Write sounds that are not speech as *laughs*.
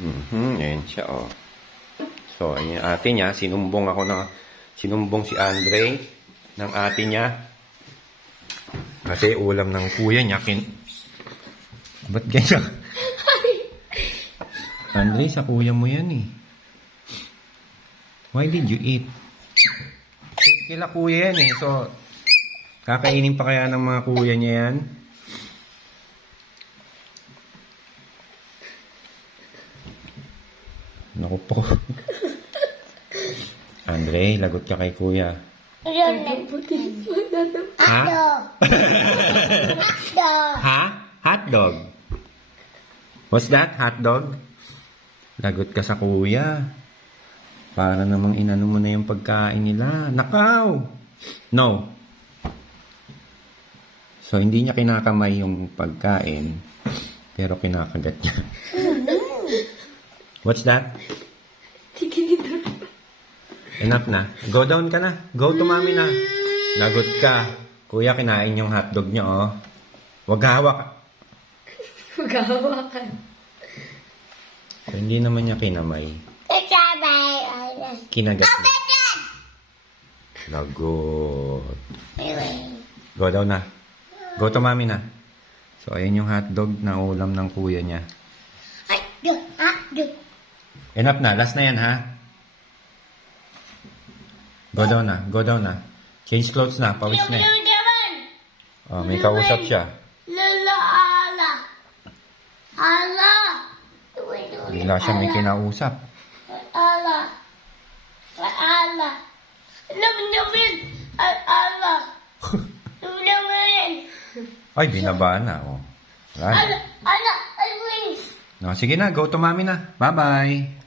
Mhm, ayan siya, oh. So, ayan yung ate niya. Sinumbong ako na, sinumbong si Andre ng ate niya. Kasi ulam ng kuya niya, kin... Ba't ganyan? *laughs* Andre, sa kuya mo yan eh. Why did you eat? Kila kuya yan eh. So, kakainin pa kaya ng mga kuya niya yan? Naku po. *laughs* Andre, lagot ka kay kuya. Ha? Dog. Ha? Hot dog. What's that? Hot dog? Lagot ka sa kuya. Para namang inano mo na yung pagkain nila. Nakaw! No. So, hindi niya kinakamay yung pagkain. Pero kinakagat niya. *laughs* What's that? Enough na. Go down ka na. Go to mami na. Lagot ka. Kuya, kinain yung hotdog niya, oh. Huwag hawak. Maghahawakan. So, hindi naman niya kinamay. Kinagat niya. Lagot. Go daw na. Go to mami na. So, ayan yung hotdog na ulam ng kuya niya. Hotdog. Hotdog. Enough na. Last na yan, ha? Go down na. Go down na. Change clothes na. Pawis na. Oh, may kausap siya. Lala ala. Ala. Bigla siya may kinausap. Ala. Ala. Alam namin. Ala. *laughs* Alam namin. Ay, binaba na. Oh. Ala. Ala. No, sige na. Go to mami na. Bye-bye.